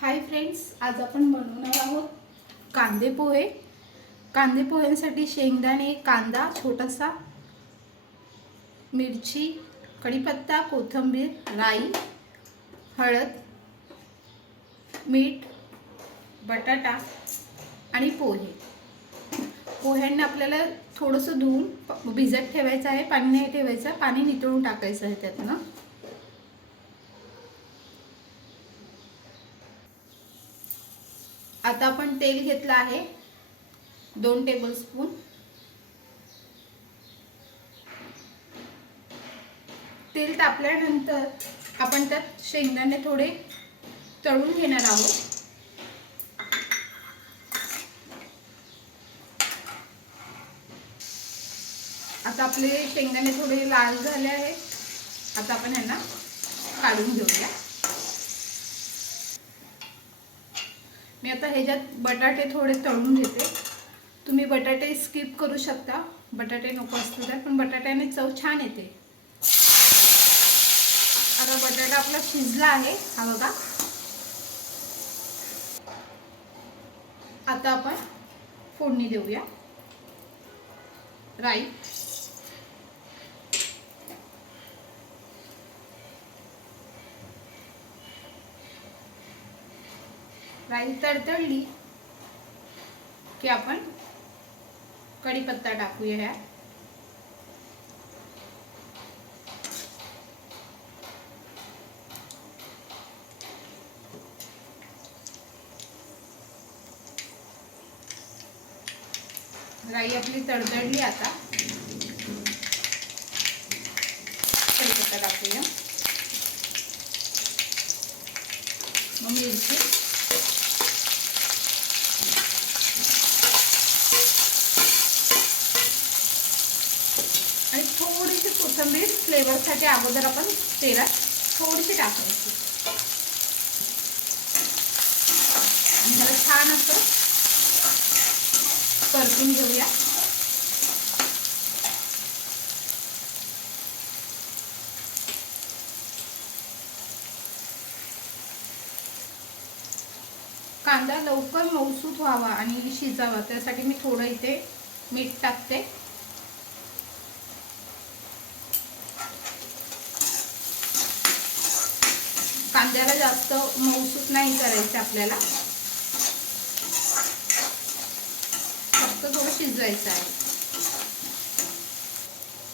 Hi friends आज आपण बनवणार आहोत कांदे पोहे. कांदे पोह्यांसाठी शेंगदाणे कांदा छोटासा मिरची कढीपत्ता कोथिंबीर राई हळद मीठ बटाटा आणि पोहे. पोह्यांना आपल्याला थोडंसं धुवून भिजत ठेवायचं आहे पाणी नाही ठेवायचं पाणी नितळून टाकायचं आहे त्यातनं. आता आपण तेल घेतलं आहे. दोन टेबलस्पून तेल तापल्यानंतर आपण त्यात शेंगदाणे थोडे तळून घेणार आहोत. आता आपले शेंगदाणे थोडे लाल झाले आहे आता आपण ह्यांना काढून घेऊया. मी आता ह्याच्यात बटाटे थोडे तळून घेते. तुम्ही बटाटे स्किप करू शकता. बटाटे नको असतील तर पण बटाट्याने चव छान येते. आता बटाटा आपला शिजला आहे. हा बघा. आता आपण फोडणी देऊया. राईट. राई तडतडली की आपण कढीपत्ता टाकूया ह्या राई आपली तडतडली आता. कढीपत्ता टाकूया. मग मिरची आणि थोडीशी कोथिंबीर फ्लेवरसाठी अगोदर आपण तेलात थोडीशी टाकायची. आणि छान असं परतून घेऊया. कांदा लवकर मऊसूत व्हावा आणि शिजावा त्यासाठी मी थोडं इथे मीठ टाकते. कांद्याला जास्त मऊसूत नाही करायचं आपल्याला. फक्त थोडं शिजवायचं आहे.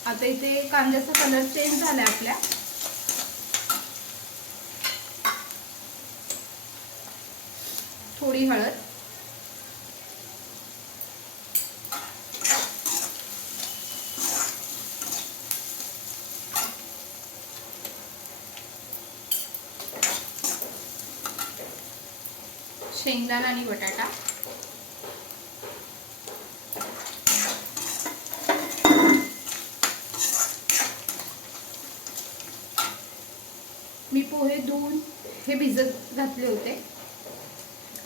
आता इथे कांद्याचा कलर चेंज झालाय आपल्या. थोडी हळद. शेंगदाणा आणि बटाटा. मी पोहे धुवून हे भिजत घातले होते.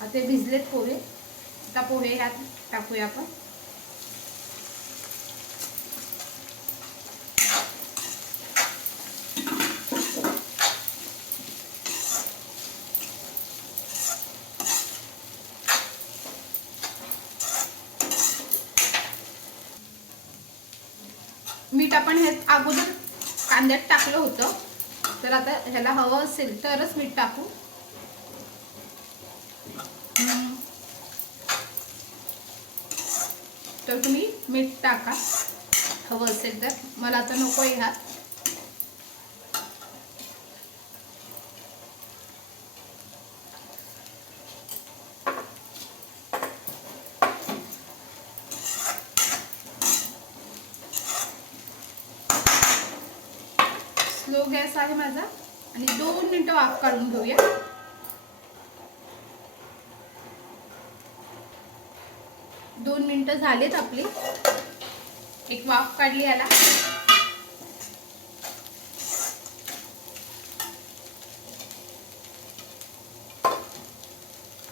आता ते भिजलेत पोहे. आता पोहे यात टाकूया आपण. आपण हे अगोदर कांद्यात टाकलं होतं. तर आता ह्याला हवं असेल तरच मीठ टाकू. तर तुम्ही मीठ टाका. हवं असेल तर. मला आता नको आहे ह्यात. स्लो गॅस आहे माझा. आणि दोन मिनटं वाफ काढून घेऊया. दोन मिनटं झालेत आपली. एक वाफ काढली याला.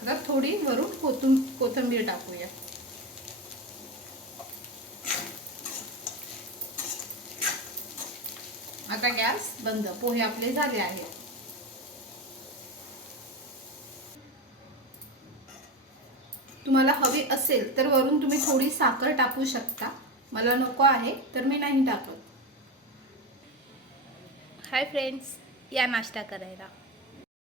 आता थोडी वरून कोथुं कोथिंबीर टाकूया. आता गॅस बंद पोहे आपले झाले आहेत. तुम्हाला हवी असेल तर वरून तुम्ही थोडी साखर टाकू शकता. मला नको आहे तर मी नाही टाकत. हाय फ्रेंड्स या नाश्ता करायला.